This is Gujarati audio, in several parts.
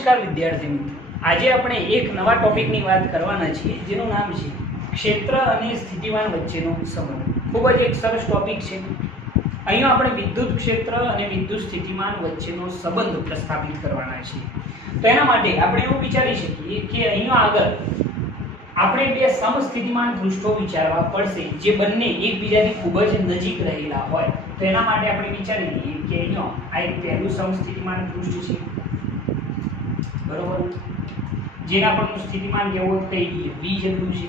નમસ્કાર વિદ્યાર્થી મિત્રો, આજે આપણે એક નવા ટોપિકની વાત કરવાના છીએ જેનું નામ છે ક્ષેત્ર અને સ્થિતિમાન વચ્ચેનો સંબંધ। ખૂબ જ એક સરસ ટોપિક છે। અહીંયા આપણે વિદ્યુત ક્ષેત્ર અને વિદ્યુત સ્થિતિમાન વચ્ચેનો સંબંધ પ્રસ્થાપિત કરવાના છીએ। તો એના માટે આપણે એવું વિચારી શકીએ કે અહીંયા આગળ આપણે બે સમસ્થિતિમાન પૃષ્ઠો વિચારવા પડશે જે બંને એકબીજાથી ખૂબ જ નજીક રહેલા હોય। તો એના માટે આપણે વિચારી લઈએ કે અહીંયા આ એક પહેલું સમસ્થિતિમાન પૃષ્ઠ છે, બરોબર, જેના પરનું સ્થિતિમાન કેવું કહી દઈએ v જેટલું છે।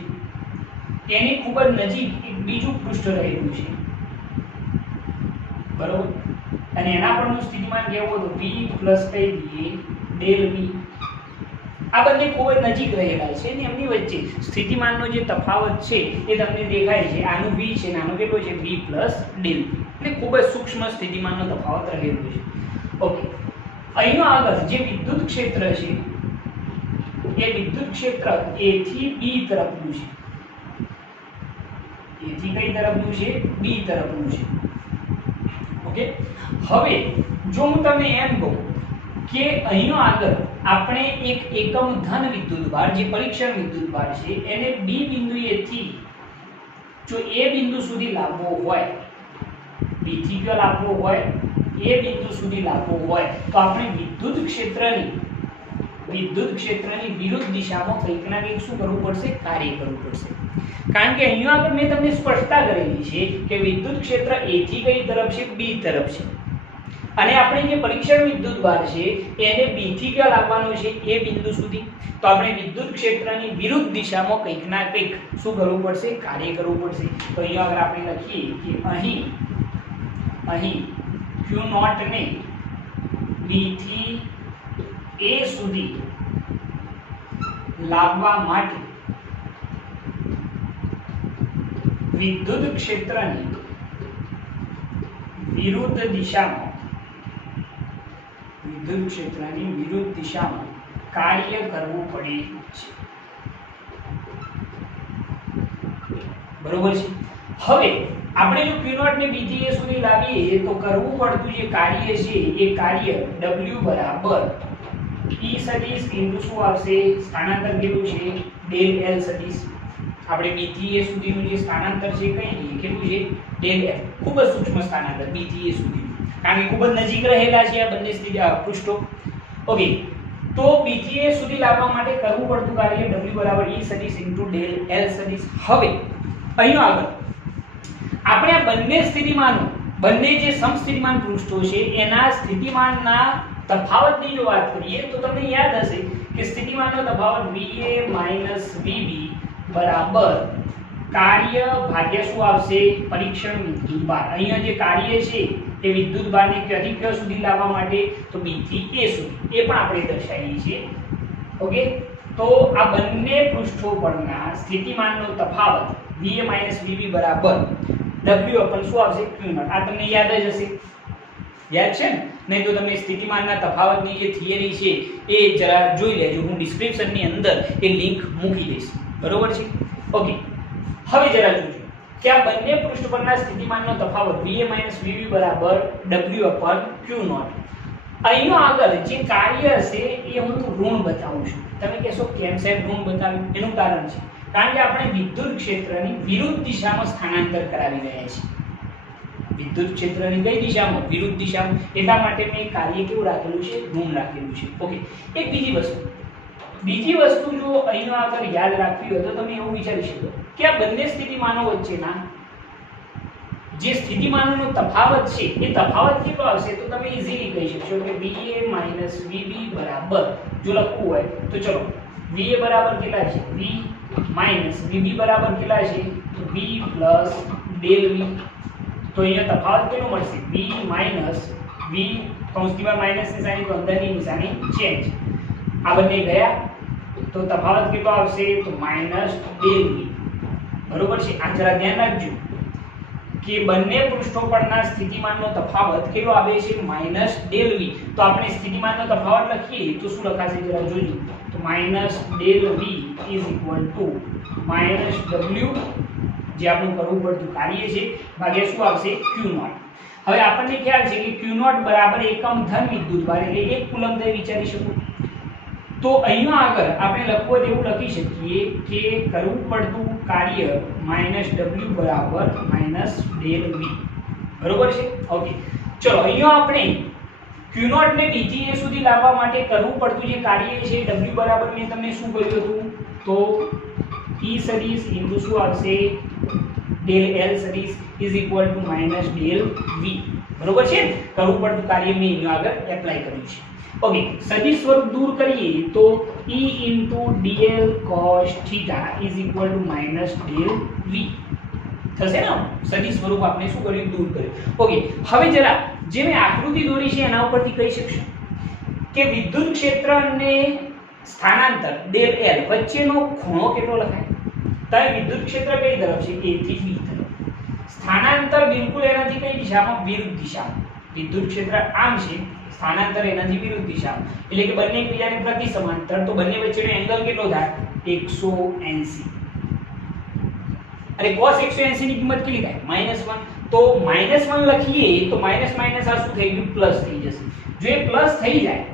તેની ખૂબ જ નજીક એક બીજું પૃષ્ઠ રહેલું છે, બરોબર, અને એના પરનું સ્થિતિમાન કેવું હતું v પ્લસ કહી દઈએ ડેલ v। આ બંને ખૂબ જ નજીક રહેલા છે અને એમની વચ્ચે સ્થિતિમાનનો જે તફાવત છે એ તમને દેખાય છે। આનું v છે, આનો કેટલો છે v પ્લસ ડેલ v, એટલે ખૂબ જ સૂક્ષ્મ સ્થિતિમાનનો તફાવત રહેલો છે। ઓકે, અહીંયા આગળ જે વિદ્યુત ક્ષેત્ર છે એ વિદ્યુત ક્ષેત્ર a થી b તરફનું છે। a થી કઈ તરફનું છે? b તરફનું છે। ઓકે, હવે જો હું તમને એમ કહું કે અહીંયા આગળ આપણે એક એકમ ધન વિદ્યુતભાર જે પરીક્ષણ વિદ્યુતભાર છે એને b બિંદુએથી જો a બિંદુ સુધી લાવવો હોય, b થી કયો લાવવો હોય? a બિંદુ સુધી લાવવો હોય તો આપણે વિદ્યુત ક્ષેત્રની વિરુદ્ધ દિશામાં કંઈક ના કંઈક શું કરવું પડશે? કાર્ય કરવું પડશે। કારણ કે અહીંયા આગળ મેં તમને સ્પષ્ટતા કરેલી છે કે વિદ્યુત ક્ષેત્ર a થી કઈ તરફ છે? b તરફ છે, અને આપણે જે પરીક્ષણ વિદ્યુતભાર છે એને b થી ક્યાં લાવવાનો છે? a બિંદુ સુધી। તો આપણે વિદ્યુત ક્ષેત્રની વિરુદ્ધ દિશામાં કંઈક ના કંઈક શું કરવું પડશે? કાર્ય કરવું પડશે। તો અહીંયા આગળ આપણે લખીએ કે અહીં q0 ને b થી a સુધી લાવવા માટે વિદ્યુત ક્ષેત્રની વિરુદ્ધ દિશામાં કાર્ય કરવું પડે છે, બરોબર છે। હવે આપણે જો q0 ને b થી a સુધી લાવીએ તો કરવું પડતું જે કાર્ય છે એ કાર્ય w બરાબર e સદિશ ઇન્ટુ શું આવશે? સ્થાનાંતર કેટલું છે? ડેલ l સદિશ। આપણે b થી a સુધીનું જે સ્થાનાંતર છે કઈ નહીં, કેટલું છે? Del f। ખૂબ જ સૂક્ષ્મ સ્થાનાંતર b થી a સુધી, કારણ કે ખૂબ જ નજીક રહેલા છે આ બંને પૃષ્ઠો। ઓકે, તો b થી a સુધી લાવવા માટે કરવું પડતું કાર્ય w બરાબર e સદિશ ઇન્ટુ ડેલ l સદિશ। હવે અહીંયા આગળ આપણે આ બંને જે સમસ્થિતિમાન પૃષ્ઠો છે એના સ્થિતિમાનના તફાવતની જો વાત કરીએ તો તમને યાદ હશે કે સ્થિતિમાનનો તફાવત Va Vb બરાબર કાર્ય ભાગ્યા શું આવશે? પરીક્ષણ વિદ્યુતભાર। અહીંયા જે કાર્ય છે એ વિદ્યુતભારને ક્યાંથી ક્યાં સુધી લાવવા માટે? તો b થી a સુધી, એ પણ આપણે દર્શાવીએ છીએ। ઓકે, તો આ બંને પૃષ્ઠો પરના સ્થિતિમાનનો તફાવત Va Vb બરાબર w અપન શું આવશે? q0। આ તમને યાદ જ હશે, યાદ છે ને? નહીં તો તમે સ્થિતિમાનના તફાવતની જે થિયરી છે એ જરા જોઈ લેજો, હું ડિસ્ક્રિપ્શનની અંદર એ લિંક મૂકી દઈશ, બરોબર છે। ઓકે, હવે જરા જોજો કે આ બંને પૃષ્ઠ પરના સ્થિતિમાનનો તફાવત Va Vb બરાબર w અપન q0। અહીંયા આગળ જે કાર્ય હશે એ હું ઋણ બતાવું છું। તમે કહેશો કેમ સાહેબ ઋણ બતાવ્યું? એનું કારણ છે કારણ કે આપણે વિદ્યુત ક્ષેત્રની વિરુદ્ધ દિશામાં સ્થાનાંતર કરાવી રહ્યા છીએ। વિદ્યુત ક્ષેત્રની કઈ દિશામાં? વિરુદ્ધ દિશામાં, એટલા માટે મેં કાર્ય કેવું રાખેલું છે? ઋણ રાખેલું છે। ઓકે, એક બીજી વસ્તુ જો અહીંયા આગળ યાદ રાખવી હોય તો તમે એવું વિચારી શકો કે આ બંને સ્થિતિમાનો વચ્ચેના જે સ્થિતિમાનોનો તફાવત છે એ તફાવત કેટલો આવશે? તો તમે ઈઝીલી કહી શકશો કે Va Vb બરાબર, જો લખવું હોય તો ચલો Va બરાબર કેટલા છે? V Vb બરાબર કેટલા છે? તો V પ્લસ ડેલ V। તો અહીંયા તફાવત કેટલો મળશે? V કૌંસની બહાર માઈનસની સાઇન તો અંદરની નિશાની ચેન્જ, આ બંને ગયા તો તફાવત કેટલો આવશે? તો ડેલ V, બરોબર છે। આ જરા ધ્યાન રાખજો કે બંને પૃષ્ઠો પરના સ્થિતિમાનનો તફાવત કેટલો આવે છે? Del V। તો આપણે સ્થિતિમાનનો તફાવત લખીએ તો શું લખાશે? જરા જોજો, તો del V is equal two w જે આપણું કરવું પડતું કાર્ય છે ભાગ્યા શું આવશે? q0। હવે આપણને ખ્યાલ છે કે q0 બરાબર એકમ ધન વિદ્યુતભાર એટલે 1 કુલમ્બ દે વિચારી શકો। તો અહીંયા આગળ આપણે લખવું હોય એવું લખી શકીએ કે કરવું પડતું કાર્ય -w બરાબર -del v બરોબર છે. ઓકે ચલો અહીંયા આપણે q0 ને b થી a સુધી લાવવા માટે કરવું પડતું જે કાર્ય છે w બરાબર મેં તમને શું કહ્યું હતું તો e સદિશ ઇન્ટુ શું આવશે del l સદિશ is equal to -del v બરોબર છે. કરવું પડતું કાર્ય મેં અહીંયા આગળ એપ્લાય કર્યું છે. ઓકે સદિશ સ્વરૂપ દૂર કરીએ તો e dl cos θ is equal to -del v થશે ને. સદિશ સ્વરૂપ આપણે શું કર્યું દૂર કર્યું. ઓકે હવે જરા જે મેં આકૃતિ દોરી છે એના ઉપરથી કહી શકશો કે વિદ્યુત ક્ષેત્ર અને સ્થાનાંતર del l વચ્ચેનો ખૂણો કેટલો લખાય. તો વિદ્યુત ક્ષેત્ર કઈ તરફ છે a થી b તરફ. સ્થાનાંતર બિલકુલ એનાથી કઈ દિશામાં વિરુદ્ધ દિશામાં. વિદ્યુત ક્ષેત્ર આમ છે સ્થાનાંતર એનાથી વિરુદ્ધ દિશામાં એટલે કે બંને એકબીજાને પ્રતિ સમાંતર તો બંને વચ્ચેનો એંગલ કેટલો થાય 180 અને cos 180 ની કિંમત કેટલી થાય -1 તો -1 લખીએ તો માઈનસ માઈનસ આ શું થઈ ગયું પ્લસ થઈ જશે. જો એ પ્લસ થઈ જાય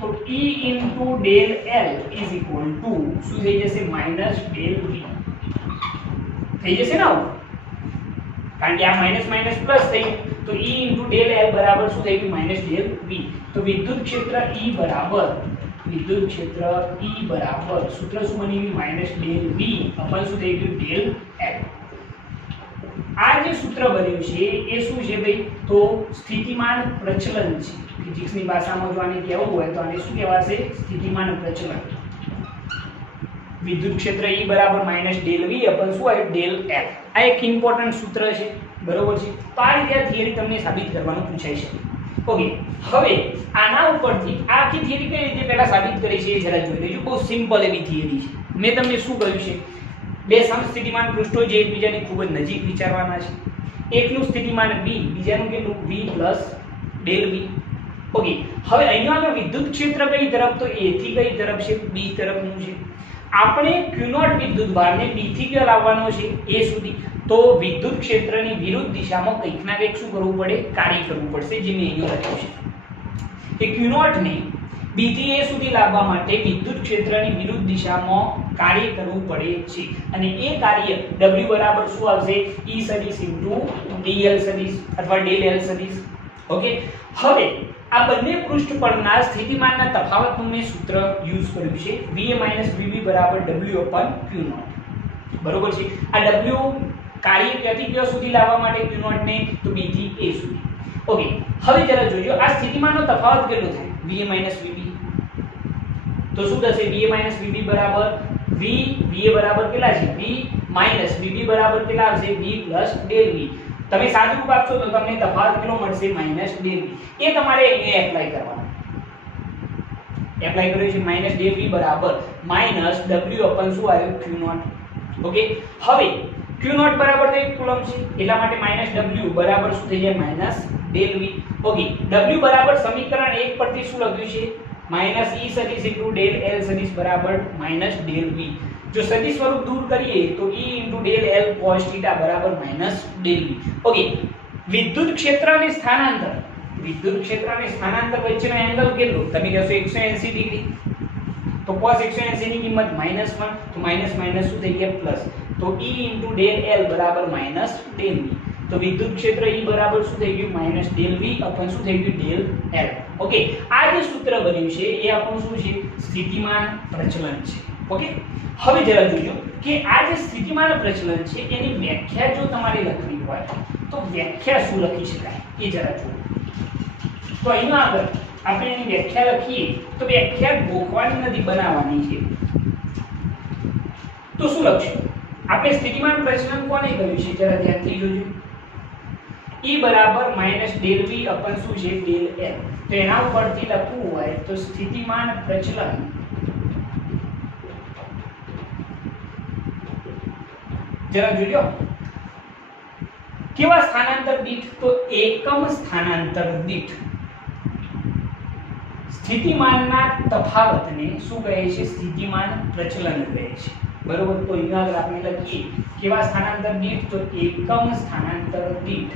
તો e del l is equal to શું થઈ જશે -del v થઈ જશે ને. કારણ કે આ માઈનસ માઈનસ પ્લસ થઈ તો e del l બરાબર શું થઈ ગયું -del v. તો વિદ્યુત ક્ષેત્ર E બરાબર સૂત્ર શું બની ગયું -del v अपन શું થઈ ગયું del l. આ જે સૂત્ર બન્યું છે એ શું છે ભાઈ તો સ્થિતિમાન પ્રચલન છે. ફિઝિક્સની ભાષામાં જો આને કહેવું હોય તો આને શું કહેવાશે સ્થિતિમાન પ્રચલન. વિદ્યુત ક્ષેત્ર E બરાબર -del v अपन શું હોય del l. આ એક ઇમ્પોર્ટન્ટ સૂત્ર છે બરોબર છે. તો આ રીતે આ થિયરી તમને સાબિત કરવાનું પૂછાઈ શકે. ઓકે હવે આના ઉપરથી આ આખી થિયરી કઈ રીતે પહેલા સાબિત કરી છે એ જરા જોઈ લેજો. બહુ સિમ્પલ એવી થિયરી છે. મેં તમને શું કહ્યું છે બે સમસ્થિતિમાન પૃષ્ઠો જે એકબીજાની ખૂબ જ નજીક વિચારવાના છે. એકનું સ્થિતિમાન b બીજાનું કેટલું v del v. ઓકે હવે અહીંયા વિદ્યુત ક્ષેત્ર કઈ તરફ તો a થી કઈ તરફ છે b તરફનું છે. આપણે q0 વિદ્યુત ભારને b થી ક્યાં લાવવાનો છે a સુધી. તો વિદ્યુત ક્ષેત્રની વિરુદ્ધ દિશામાં કંઈક ના કંઈક શું કરવું પડે કાર્ય કરવું પડશે જે મેં અહીંયા લખ્યું છે કે q0 ને b થી a સુધી લાવવા માટે વિદ્યુત ક્ષેત્રની વિરુદ્ધ દિશામાં કાર્ય કરવું પડે છે. અને એ કાર્ય w બરાબર શું આવશે e સદિશ dl સદિશ અથવા del l સદિશ. ઓકે હવે આ બંને પૃષ્ઠ પરના સ્થિતિમાનના તફાવતનું મેં સૂત્ર યુઝ કર્યું છે va vb બરાબર w/q0 બરોબર છે. આ w કાર્ય ક્યાંથી ક્યાં સુધી લાવવા માટે q0 ને તો b થી a સુધી. ઓકે હવે જરા જોજો આ સ્થિતિમાનનો તફાવત કેટલો થાય va vb તો શું થશે va vb બરાબર va બરાબર કેટલા છે v vb બરાબર કેટલા આવશે v del v. તમે સાદું રૂપ આપશો તો તમને તફાવત કેટલો મળશે -del v. એ તમારે અહીંયા એપ્લાય કરવાનો. એપ્લાય કર્યું છે -del v બરાબર -w अपन શું આવ્યું q0. ઓકે હવે q0 બરાબર તો 1 કુલમ છે એટલા માટે -w બરાબર શું થઈ જાય -del v. ઓકે w બરાબર સમીકરણ 1 પરથી શું લખ્યું છે -e સદિશ del l સદિશ બરાબર -del v. જો સદિશ સ્વરૂપ દૂર કરીએ તો e del l cos θ બરાબર -del v. ઓકે વિદ્યુત ક્ષેત્ર અને સ્થાનાંતર વચ્ચેનો એંગલ કેટલો તમે કહેશો 180 ડિગ્રી. તો cos 180 ની કિંમત -1 તો માઈનસ માઈનસ શું થઈ ગયા પ્લસ. તો e del l બરાબર -del v. તો વિદ્યુત ક્ષેત્ર E બરાબર શું થઈ ગયું -del v अपन શું થઈ ગયું del l. ઓકે આ જે સૂત્ર બન્યું છે એ આપણું શું છે સ્થિતિમાન પ્રચલન છે. ઓકે હવે જરા જોજો કે આ જે સ્થિતિમાન પ્રચલન છે એની વ્યાખ્યા જો તમારે લખવી હોય તો વ્યાખ્યા શું લખી શકાય એ જરા જોજો. તો અહીંયા આગળ આપણે એની વ્યાખ્યા લખીએ તો વ્યાખ્યા ગોખવાની નથી બનાવવાની છે. તો શું લખશું આપણે સ્થિતિમાન પ્રચલન કોને કહ્યું છે જરા ધ્યાનથી જોજો. E બરાબર -del v अपन શું છે del l. તો એના ઉપરથી લખવું હોય તો સ્થિતિમાન પ્રચલન જરા જોજો કેવા સ્થાનાંતર દીઠ તો એકમ સ્થાનાંતર દીઠ સ્થિતિમાનના તફાવતને શું કહે છે સ્થિતિમાન પ્રચલન કહે છે બરોબર. તો અહીંયા આગળ આપણે લખીએ કેવા સ્થાનાંતર દીઠ તો એકમ સ્થાનાંતર દીઠ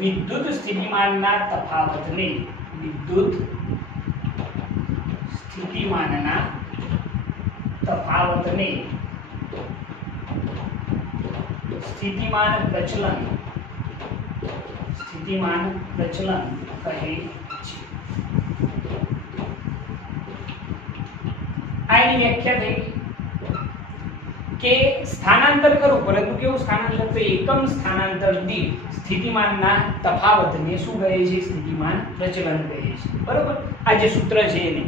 વિદ્યુત સ્થિતિમાનના તફાવતને વિદ્યુત સ્થિતિમાનના તફાવતને સ્થિતિમાન પ્રચલન કહે છે। આ એની વ્યાખ્યા થઈ કે સ્થાનાંતર કરું, પરંતુ કેવું સ્થાનાંતર? તો એકમ સ્થાનાંતર દીઠ સ્થિતિમાનના તફાવતને શું કહે છે? સ્થિતિમાન પ્રચલન કહે છે। બરોબર, આ જે સૂત્ર છે એને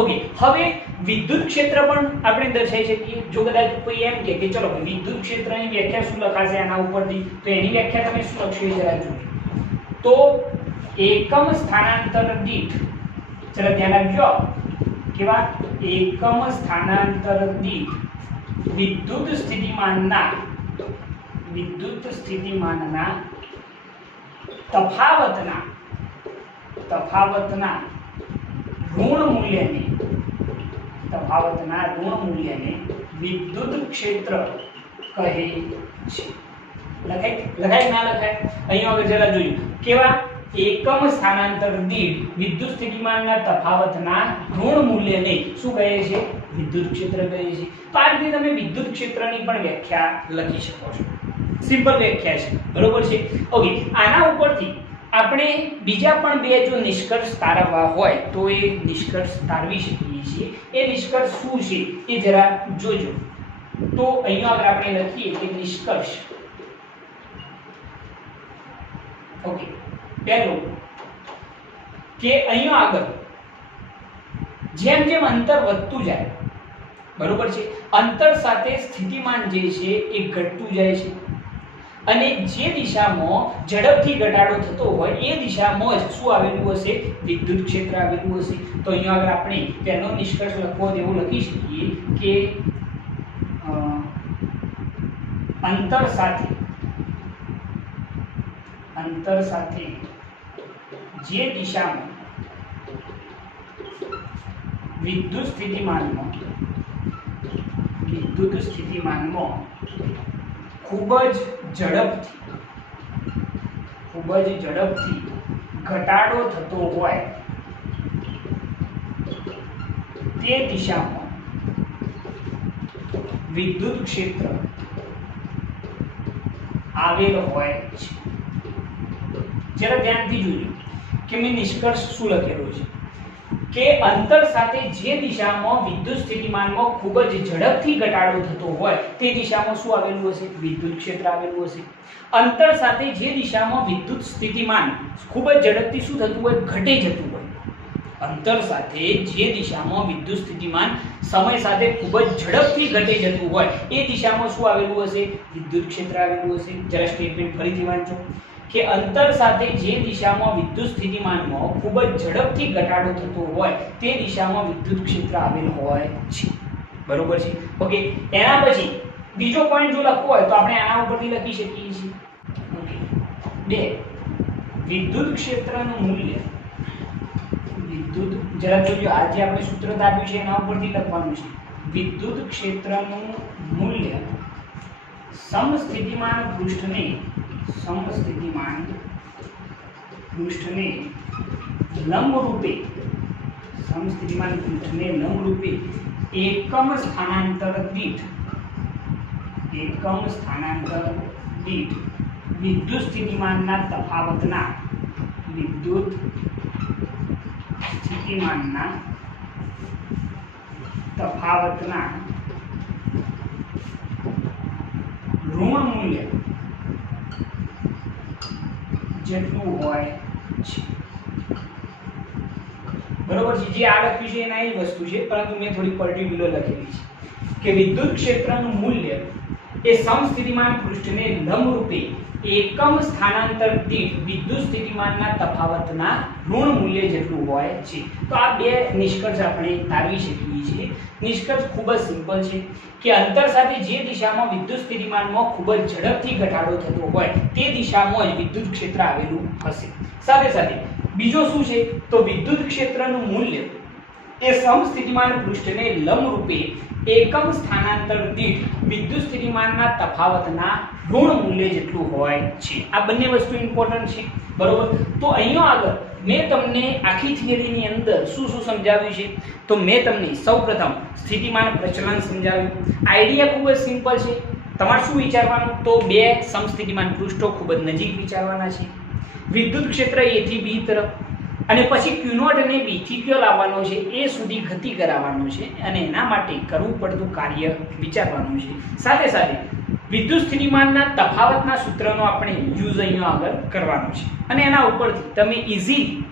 ઓકે। હવે વિદ્યુત ક્ષેત્ર પણ આપણે દર્શાવી શકીએ। જો કદાચ કોઈ એમ કે ચલો વિદ્યુત ક્ષેત્રની વ્યાખ્યા શું લખાશે આના ઉપરથી, તો એની વ્યાખ્યા તમે શું લખશો એ જરા જોજો। તો એકમ સ્થાનાંતર દીઠ, ચલો ધ્યાન આપજો કેવા, એકમ સ્થાનાંતર દીઠ વિદ્યુત સ્થિતિમાનના તફાવતના ઋણ મૂલ્યને વિદ્યુત ક્ષેત્ર કહે છે। લખાય ના લખાય? અહીંયા આગળ જરા જોયું કેવા, એકમ સ્થાનાંતર દીઠ વિદ્યુત સ્થિતિમાનના તફાવતના ઋણ મૂલ્યને શું કહે છે? વિદ્યુત ક્ષેત્ર કહે છે। તો આ રીતે તમે વિદ્યુત ક્ષેત્રની પણ વ્યાખ્યા લખી શકો છો। સિમ્પલ વ્યાખ્યા છે, બરોબર છે ઓકે। આના ઉપરથી આપણે બીજા પણ બે જો નિષ્કર્ષ તારવવા હોય તો એ નિષ્કર્ષ તારવી શકીએ છીએ। એ નિષ્કર્ષ શું છે એ જરા જોજો। તો અહીંયા આગળ આપણે લખીએ કે નિષ્કર્ષ ઓકે। પહેલો કે અહીંયા આગળ જેમ જેમ અંતર વધતું જાય, બરોબર છે, અંતર સાથે સ્થિતિમાન જે છે એ ઘટતું જાય છે, અને જે દિશામાં ઝડપથી ઘટાડો થતો હોય એ દિશામાં જ શું આવેલું હશે? વિદ્યુત ક્ષેત્ર આવેલું હશે। તો અહીંયા આગળ આપણે તેનો નિષ્કર્ષ લખવો તેવું લખી શકીએ કે અંતર સાથે જે દિશામાં વિદ્યુત સ્થિતિમાનમાં ખૂબ જ ઝડપથી ઘટાડો થતો હોય તે દિશામાં વિદ્યુત ક્ષેત્ર આવેલ હોય છે। જરા ધ્યાનથી જોજો કે મેં નિષ્કર્ષ શું લખેલો છે કે અંતર સાથે જે દિશામાં વિદ્યુત સ્થિતિમાનમાં ખૂબ જ ઝડપથી ઘટાડો થતો હોય તે દિશામાં શું આવેલું હશે? વિદ્યુત ક્ષેત્ર આવેલું હશે। અંતર સાથે જે દિશામાં વિદ્યુત સ્થિતિમાન ખૂબ જ ઝડપથી શું થતું હોય? ઘટી જતું હોય। અંતર સાથે જે દિશામાં વિદ્યુત સ્થિતિમાન સમય સાથે ખૂબ જ ઝડપથી ઘટી જતું હોય એ દિશામાં શું આવેલું હશે? વિદ્યુત ક્ષેત્ર આવેલું હશે। જરા સ્ટેટમેન્ટ ફરીથી વાંચો કે અંતર સાથે જે દિશામાં વિદ્યુત સ્થિતિમાનમાં ખૂબ જ ઝડપથી ઘટાડો થતો હોય તે દિશામાં વિદ્યુત ક્ષેત્ર આવેલ હોય છે। બરોબર છે ઓકે। એના પછી બીજો પોઈન્ટ જો લખવો હોય તો આપણે આના ઉપરથી લખી શકીએ છીએ ઓકે। 2 વિદ્યુત ક્ષેત્રનું મૂલ્ય, જરા જોજો આ જે આપણે સૂત્ર આપ્યું છે એના ઉપરથી લખવાનું છે। વિદ્યુત ક્ષેત્રનું મૂલ્ય સમસ્થિતિમાન પૃષ્ઠને લંબરૂપે એકમ સ્થાનાંતર દીઠ વિદ્યુત સ્થિતિમાનના તફાવતના ઋણ મૂલ્ય જેટલું હોય છે। બરોબર છે। જે આ લખ્યું છે એના એ વસ્તુ છે, પરંતુ મેં થોડી પર્ટિક્યુલર લખેલી છે કે વિદ્યુત ક્ષેત્રનું મૂલ્ય એ સમસ્થિતિમાન પૃષ્ઠને લંબરૂપે એકમ સ્થાનાંતર દીઠ વિદ્યુત સ્થિતિમાનના તફાવતના ઋણ મૂલ્ય જેટલું હોય છે। તો આ બે નિષ્કર્ષ આપણે તારવી શકીએ છીએ। નિષ્કર્ષ ખૂબ જ સિમ્પલ છે કે અંતર સાથે જે દિશામાં વિદ્યુત સ્થિતિમાનમાં ખૂબ જ ઝડપથી ઘટાડો થતો હોય તે દિશામાં જ વિદ્યુત ક્ષેત્ર આવેલું હશે। સાથે સાથે બીજો શું છે? તો વિદ્યુત ક્ષેત્રનું મૂલ્ય એ સમસ્થિતિમાન પૃષ્ઠને લંબરૂપે એકમ સ્થાનાંતર દીઠ વિદ્યુત સ્થિતિમાનના તફાવતના ઋણ મૂલ્ય જેટલું હોય છે. આ બંને વસ્તુ ઇમ્પોર્ટન્ટ છે, બરોબર. તો અહીંયા આગળ મેં તમને આખી થિયરીની અંદર શું શું સમજાવ્યું છે? તો મેં તમને સૌપ્રથમ સ્થિતિમાન પ્રચલન સમજાવ્યું. આઈડિયા ખૂબ જ સિમ્પલ છે. તમારે શું વિચારવાનું? તો બે સમસ્થિતિમાન પૃષ્ઠો ખૂબ જ નજીક વિચારવાના છે. વિદ્યુત ક્ષેત્ર A થી B તરફ, અને પછી Q0 અને B થી Q લાવવાનો છે, એ સુધી ગતિ કરાવવાનો છે, અને એના માટે કરવું પડતું કાર્ય વિચારવાનું છે. સાથે સાથે વિદ્યુત સ્થિતિમાનના તફાવતના સૂત્રનો આપણે યુઝ અહીંયા આગળ કરવાનો છે, અને એના ઉપરથી તમે ઇઝીલી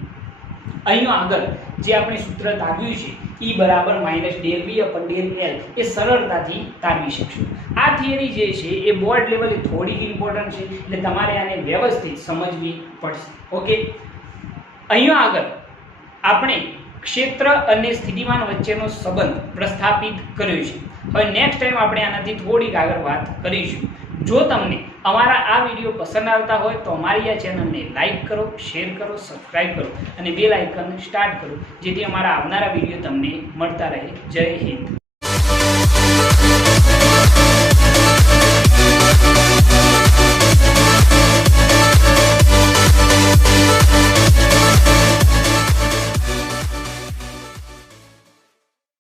અહીંયા આગળ જે આપણે સૂત્ર તારવ્યું છે E બરાબર -∂V/del એ સરળતાથી તારવી શકશો. આ થિયરી જે છે એ બોર્ડ લેવલે થોડીક ઇમ્પોર્ટન્ટ છે, એટલે તમારે આને વ્યવસ્થિત સમજવી પડશે. ઓકે, અહીંયા આગળ આપણે ક્ષેત્ર અને સ્થિતિમાન વચ્ચેનો સંબંધ પ્રસ્થાપિત કર્યો છે. હવે નેક્સ્ટ ટાઈમ આપણે આનાથી થોડીક આગળ વાત કરીશું. જો તમને અમારા આ વિડીયો પસંદ આવતા હોય તો અમારી આ ચેનલને લાઈક કરો, શેર કરો, સબસ્ક્રાઇબ કરો અને બેલ આઇકન સ્ટાર્ટ કરો, જેથી અમારા આવનારા વિડીયો તમને મળતા રહે. જય હિન્દ.